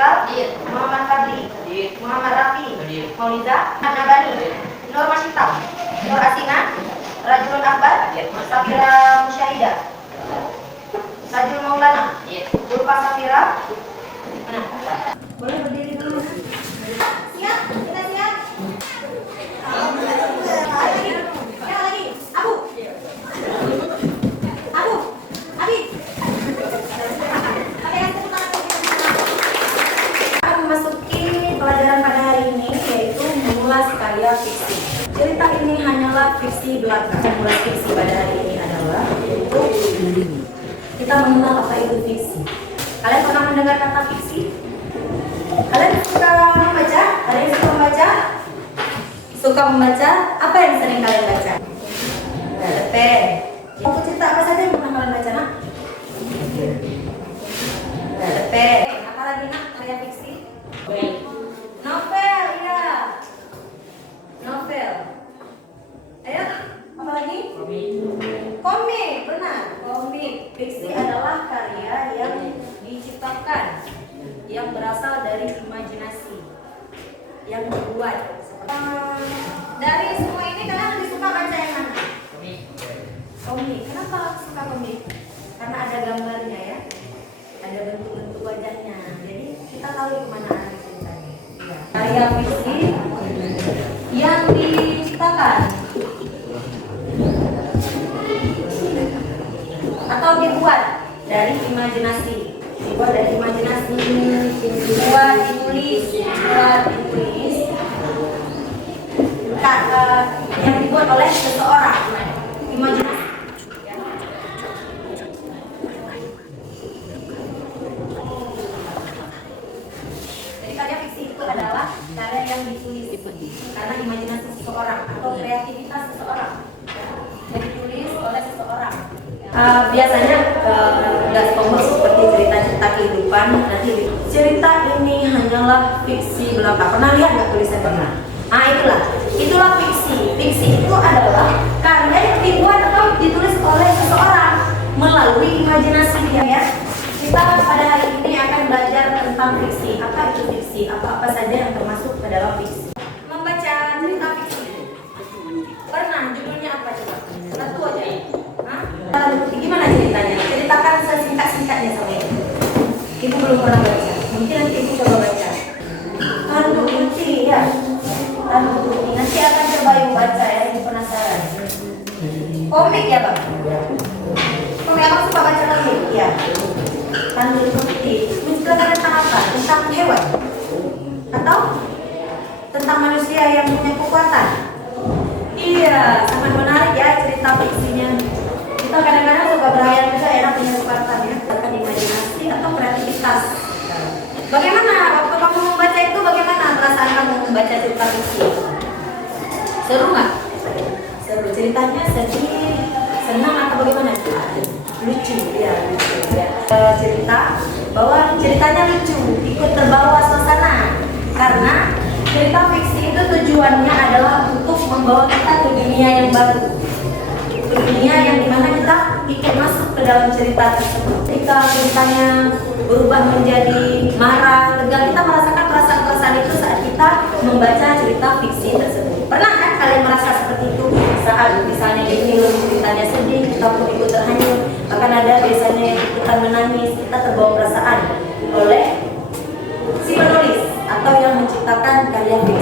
Haikal, Muhammad Fadli, Muhammad Rafi, Mauliza, Nabani, Nur Masyita, Nur Asina, Rajul Akbar, Safira Musyahidah, Rajul Maulana, Ulfa Safira. Boleh berdiri dulu. Siap? Kita siap? Lagi. Abu. Abi. Memasuki pelajaran pada hari ini yaitu mengulas karya fiksi. Cerita ini hanyalah fiksi belaka. Mengulas fiksi pada hari ini adalah yaitu kita mengenal apa itu fiksi. Kalian pernah mendengar kata fiksi? Kalian suka membaca? Ada yang suka membaca? Suka membaca? Apa yang sering kalian baca? Pen. Buku cerita apa saja yang pernah kalian baca, nak? Pen. Apa lagi, nak? Karya fiksi? Novel, ya. Novel. Ayo, apa lagi? Komik, benar. Komik. Fiksi adalah karya yang diciptakan, yang berasal dari imajinasi, yang dibuat. Dari semua ini kalian lebih suka baca yang mana? Komik. Kenapa suka komik? Karena ada gambarnya ya, ada bentuk-bentuk wajahnya. Jadi kita tahu kemana arah ceritanya. Ya. Karya fiksi yang diciptakan atau dibuat dari imajinasi. Dibuat dari imajinasi, dibuat, ditulis, yang dibuat oleh seseorang. Imajinasi. Jadi karya fiksi itu adalah karya yang ditulis karena imajinasi seseorang atau kreativitas seseorang. Yang ditulis oleh seseorang. Biasanya nggak sekompleks seperti cerita-cerita kehidupan. Nanti cerita ini hanyalah fiksi belaka. Pernah lihat nggak tulisan pernah? Nah itulah fiksi. Fiksi itu adalah karya yang dibuat atau ditulis oleh seseorang melalui imajinasi dia ya. Kita pada hari ini akan belajar tentang fiksi. Apa itu fiksi? Apa saja yang termasuk ke dalam fiksi? Membaca cerita fiksi. Pernah? Judulnya apa coba? Satu aja. Gimana ceritanya? Ceritakan sesingkat-singkatnya sama ibu. Ibu belum pernah baca. Mungkin nanti ibu coba baca. Tandu Inti ya. Tandu Inti. Nanti akan coba ibu baca ya. Ibu penasaran. Komik ya bang? Komik abang suka baca komik? Ya. Tandu Inti. Menceritakan tentang apa? Tentang hewan? Atau tentang manusia yang punya kekuatan? Iya, sangat menarik ya cerita fiksinya. Kita kadang-kadang suka berhayal juga enak punya kekuatan ya, bahkan imajinasi atau kreativitas. Bagaimana waktu kamu membaca itu? Bagaimana perasaan kamu membaca cerita fiksi? Seru nggak? Seru. Ceritanya sedih, senang atau bagaimana? Lucu ya, lucu ya. Cerita bahwa ceritanya lucu, ikut terbawa suasana karena cerita fiksi itu tujuannya adalah untuk membawa kita ke dunia yang baru, ke dunia yang dimana kita ikut masuk ke dalam cerita tersebut. Ketika ceritanya berubah menjadi marah, tegang, kita merasakan perasaan-perasaan itu saat kita membaca cerita fiksi tersebut. Pernah kan kalian merasa seperti itu saat misalnya di film ceritanya sedih, kita pun ikut terhanyut, bahkan ada biasanya yang ikutan menangis, kita terbawa perasaan oleh si penulis atau yang menciptakan karya fiksi.